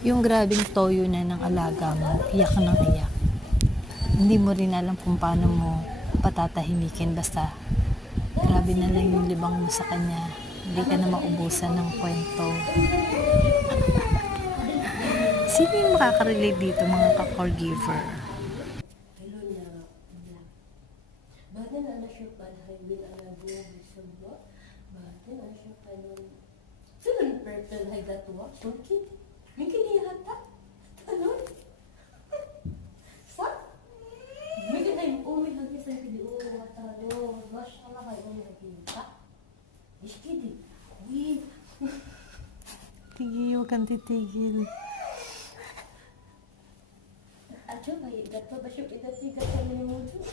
Yung grabing toyo na ng alaga mo, iyak ng iyak. Hindi mo rin alam kung paano mo patatahimikin, basta grabe na lang yung libang mo sa kanya. Hindi ka na maubusan ng kwento. Sino yung makaka-relate dito, mga ka-caregiver? بعدين انا اشوف بعد هاي من انا جوا بالسبوع بعدين اشوف هاي فين البيربل هاي جاتوا يمكن هي حتى تنون صح؟ يمكن هاي امي هاي زي كده حتى ما شاء الله هاي امي هاي صح؟ ايش كده؟ وي Tigil, huwag kang titigil. اشوف هاي جاتوا بشوف اذا في جاتوا من الموجود